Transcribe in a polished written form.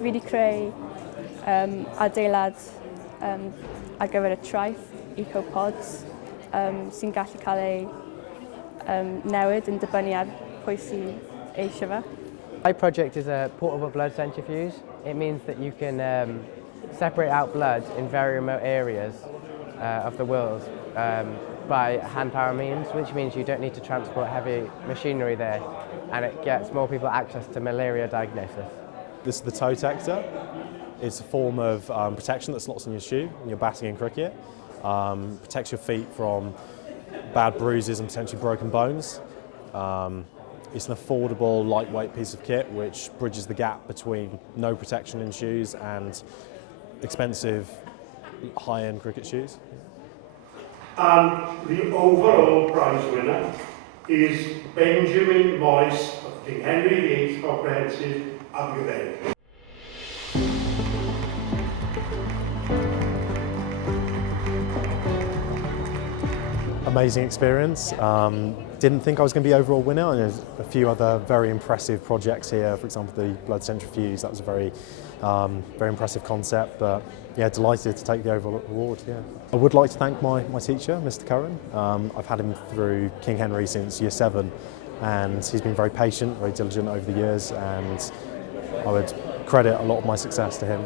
fi wedi creu adeilad ar gyfer y traeth, eco-pods, sy'n gallu cael ei newid yn dibynnu ar pwy sy'n eisiau fe. My project is a portable blood centrifuge. It means that you can separate out blood in very remote areas of the world by hand power means, which means you don't need to transport heavy machinery there, and it gets more people access to malaria diagnosis. This is the toe detector. It's a form of protection that slots in your shoe when you're batting in cricket. Protects your feet from bad bruises and potentially broken bones. It's an affordable, lightweight piece of kit which bridges the gap between no protection in shoes and expensive, high-end cricket shoes. And the overall prize winner is Benjamin Morris of King Henry VIII Comprehensive Abbey. Amazing experience. Didn't think I was going to be overall winner. There's a few other very impressive projects here. For example, the blood centrifuge. That was a very impressive concept. But yeah, delighted to take the overall award. Yeah, I would like to thank my teacher, Mr. Curran. I've had him through King Henry since year 7, and he's been very patient, very diligent over the years, and I would credit a lot of my success to him.